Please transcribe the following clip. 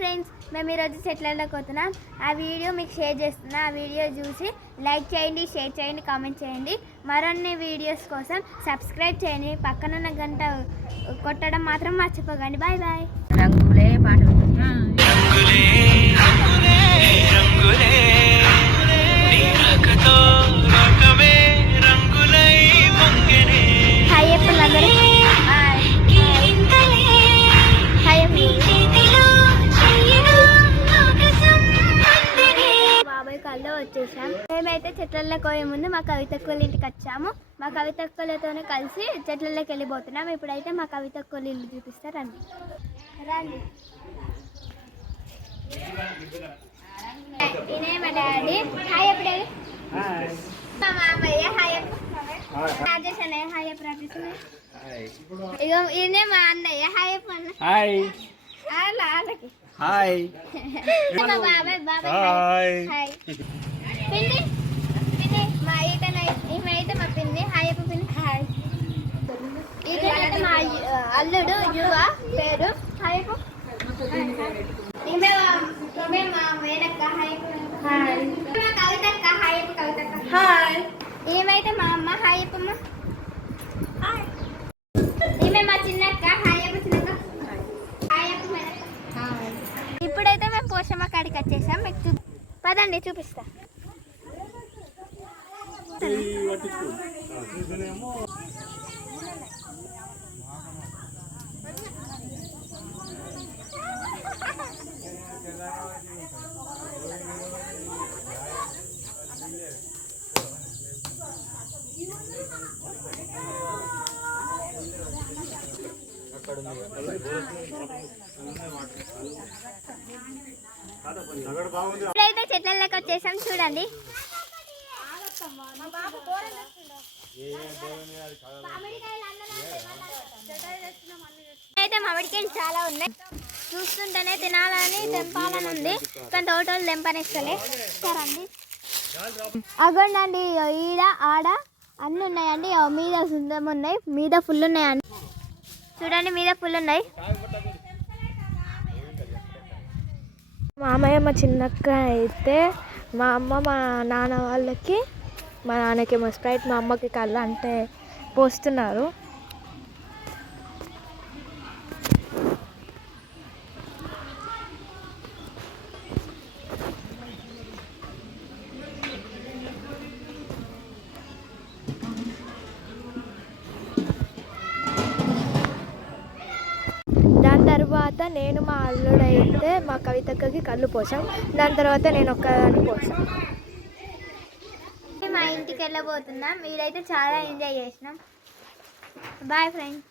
Friends, మేము ఈరోజు చెట్లలోకి పోతున్నాం. ఆ వీడియో మీకు షేర్ చేస్తున్నా. ఆ వీడియో చూసి లైక్ చేయండి, షేర్ చేయండి, కామెంట్ చేయండి. మరిన్ని వీడియోస్ కోసం సబ్స్క్రైబ్ చేయండి. పక్కనున్న గంట కొట్టడం మాత్రం మర్చిపోకండి. Bye bye. రంగులే పాట హాయ్ ఎప్పుడు అందరూ బాబాయ్ కల్లో వచ్చేసాం. మేమైతే చెట్లలోకి పోయే ముందు మా కవితక్కల ఇంటికి వచ్చాము. మా కవితక్కలతోనే కలిసి చెట్లలోకి వెళ్ళిపోతున్నాం. ఇప్పుడైతే మా కవితక్కల ఇల్లు చూపిస్తారండి. రండి. ఇదే మా డాడీ. హాయ్ ఎప్పుడు మా మామయ్య. హాయ్ రాజేష్ అన్నయ్య. హాయ్ ఎప్పుడు రాజేష్ అన్నయ్య. ఇగో ఇదే మా అన్నయ్య. హాయ్ అన్న. హాయ్ వాళ్ళకి హాయ్. మా బాబాయ్. బాబాయ్ హాయ్. పిన్ని పిన్ని మా ఈమె మా పిన్ని. హాయ్ అప్పు పిన్ని. హాయ్. ఇదైతే మా అల్లుడు యువ పేరు. హాయ్ అప్పు. ఈమె మా వేణక్క. Hi hi. మా కవితక్క. హాయ్ అప్పు కవితక్క. హాయ్. ఈమెయితే మా అమ్మ. హాయ్ అప్పమ్మ. హాయ్. ఈమె మా చిన్నక్క. హాయ్ అప్పు చిన్నక్క. హాయ్ అప్పు మేనక్క. హాయ్. ఇప్పుడైతే మేము పోషమ్మ కాడికి వచ్చేసాం. మీకు పదండి చూపిస్తా. ఇప్పుడైతే చెట్లలోకి వచ్చేసాం. చూడండి. అయితే మామిడికాయలు చాలా ఉన్నాయి. చూస్తుంటేనే తినాలని తెంపాలని ఉంది, కానీ తోటలు తెంపనిస్తలే. సరండి. అగోండి, ఈడ ఆడ అన్నీ ఉన్నాయండి. మీద సుందరం ఉన్నాయి, మీద ఫుల్ ఉన్నాయండి. చూడండి, మీద ఫుల్ ఉన్నాయి. మామయ్య మా చిన్నక్క అయితే మా అమ్మ మా నాన్న వాళ్ళకి, మా నాన్నకేమో స్ప్రైట్, మా అమ్మకి కళ్ళ అంటే పోస్తున్నారు. దాని తర్వాత నేను మా అల్లుడైతే మా కవితక్కకి కళ్ళు పోసాం. దాని తర్వాత నేను ఒక్కదాన్ని పోసాం. మా ఇంటికి వెళ్ళబోతున్నాం. వీడైతే చాలా ఎంజాయ్ చేసినాం. Bye friends.